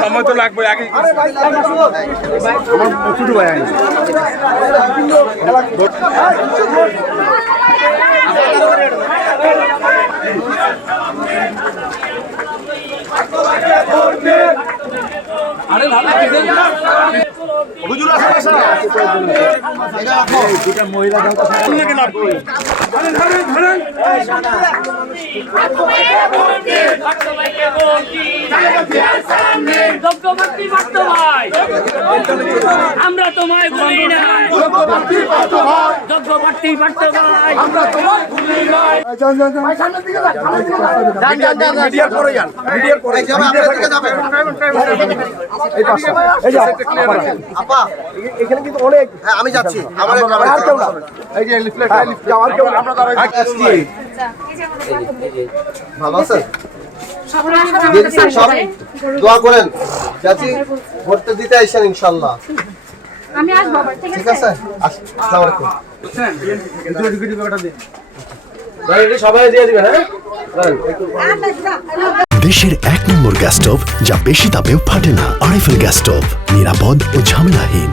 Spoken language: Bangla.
সময় তো লাগবে আগে ছোট ভাই আরে হুজুর আসেন দুটো মহিলা আমরা তোমায় ভুলি নাই আমরা তোমায় ভুলি নাই মিডিয়ার পরে যান মিডিয়ার পরে আপা এখানে কিন্তু অনেক হ্যাঁ আমি যাচ্ছি এই যে লিফলেট আর কেউ আমরা ভালো আছেন সব দোয়া করেন চাচি ভোটটা দিতে আইসেন ইনশাআল্লাহ আমি আসবো আবার ঠিক আছে আসসালামু আলাইকুম সবাই দিয়ে দিবেন হ্যাঁ দেশের 1 নম্বর গ্যাস স্টোভ যা বেশি তাপেও ফাটে না। আরএফএল গ্যাস স্টোভ, নিরাপদ ও ঝামেলাহীন।